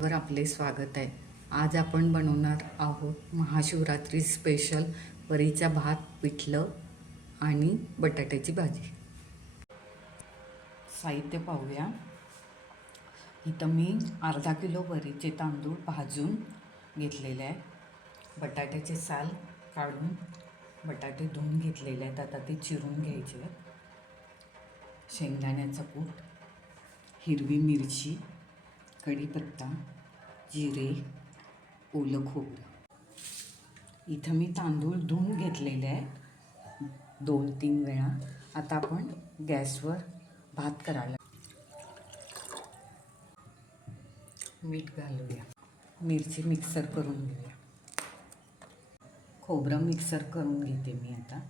वर आपले स्वागत आहे। आज आपण बनवणार आहोत महाशिवरात्री स्पेशल वरीचा भात, पिठलं आणि बटाट्याची भाजी। साहित्य पाहूया। इथं मी अर्धा किलो वरीचे तांदूळ भाजून घेतलेले आहे। बटाट्याचे साल काढून बटाटे धुवून घेतलेले आहेत, आता ते चिरून घ्यायचे आहेत। शेंगदाण्याचा कूट, हिरवी मिरची, कढीपत्ता, जिरे, ओलं खोबरं। इथं मी तांदूळ धुवून घेतलेले आहे 2-3 वेळा। आता आपण गॅसवर भात करायला मीठ घालूया, मिरची मिक्सर करून घेऊया, खोबरं मिक्सर करून घेते मी। आता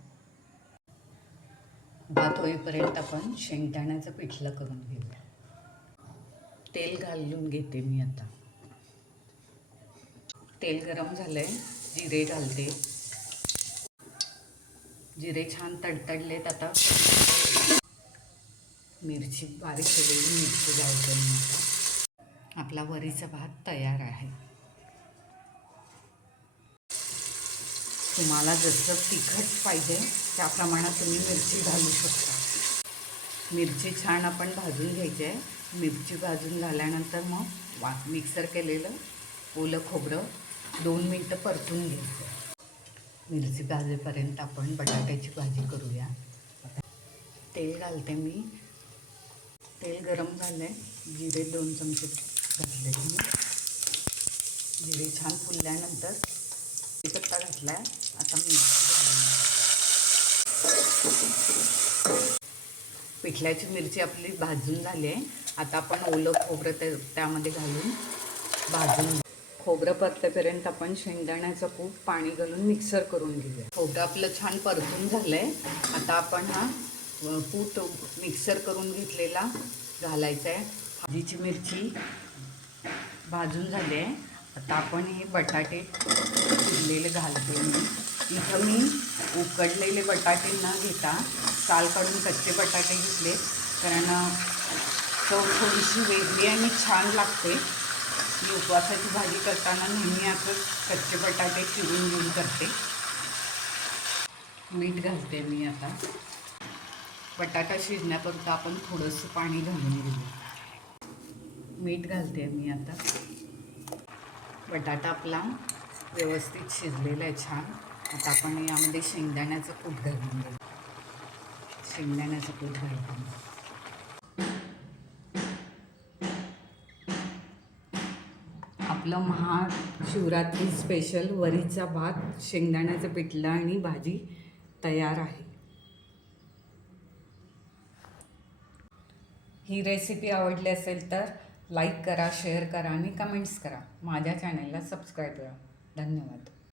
भात होईपर्यंत आपण शेंगदाण्याचं पिठलं करून घेऊया। तेल घालून घेते मी। आता तेल गरम झालंय, जिरे घालते। जिरे छान तडतडलेत, आता मिरची, बारीक केलेली मिरची घालते मी। आता आपला वरीचा भात तयार आहे। तुम्हाला जसं तिखट पाहिजे त्या प्रमाणात तुम्ही मिरची घालू शकता। मिरची छान आपण भाजून घ्यायची आहे। मिरची भाजून झाल्यानंतर मग मिक्सर केलेलं ओलं खोबरं 2 मिनटं परतून घ्यायचं। मिरची भाजेपर्यंत आपण बटाट्याची भाजी करूया। तेल घालते मी, तेल गरम झालं आहे, जिरे 2 चमचे घातले मी। जिरे छान फुलल्यानंतर कढीपत्ता घातला आहे, आता मिरची घालून। पिठल्याची मिरची आपली भाजून झाली आहे, आता आपण ओलं खोबरं त्यामध्ये घालून भाजून, खोबरं परतेपर्यंत आपण शेंगदाण्याचं कूट पाणी घालून मिक्सर करून घेऊया। खोबरं आपलं छान परतून झालं आहे, आता आपण हा कूट मिक्सर करून घेतलेला घालायचा आहे। भाजीची मिरची भाजून झाली आहे, आता आपण हे बटाटे चिरलेले घालते मी। इथं मी उकडलेले बटाटे न घेता साल काढून कच्चे बटाटे घेतले, कारण चव थोडीशी वेगळी आणि छान लागते। मी उपवासाची भाजी करताना नेहमी असं कच्चे बटाटे चिरून घेऊन करते। मीठ घालते मी। आता बटाटा शिजण्यापर्यंत आपण थोडंसं पाणी घालून घेऊ। मीठ घालते मी। आता बटाटा आपला व्यवस्थित शिजलेला आहे छान। आता आपण यामध्ये शेंगदाण्याचं कूट घालून घेऊ। शेंगदाण्याचं कूट घालते। आपलं महाशिवरात्री स्पेशल वरीचा भात, शेंगदाण्याचं पिठलं आणि भाजी तयार आहे। ही रेसिपी आवडली असेल तर लाईक करा, शेअर करा आणि कमेंट्स करा। माझ्या चॅनलला सबस्क्राईब करा। धन्यवाद।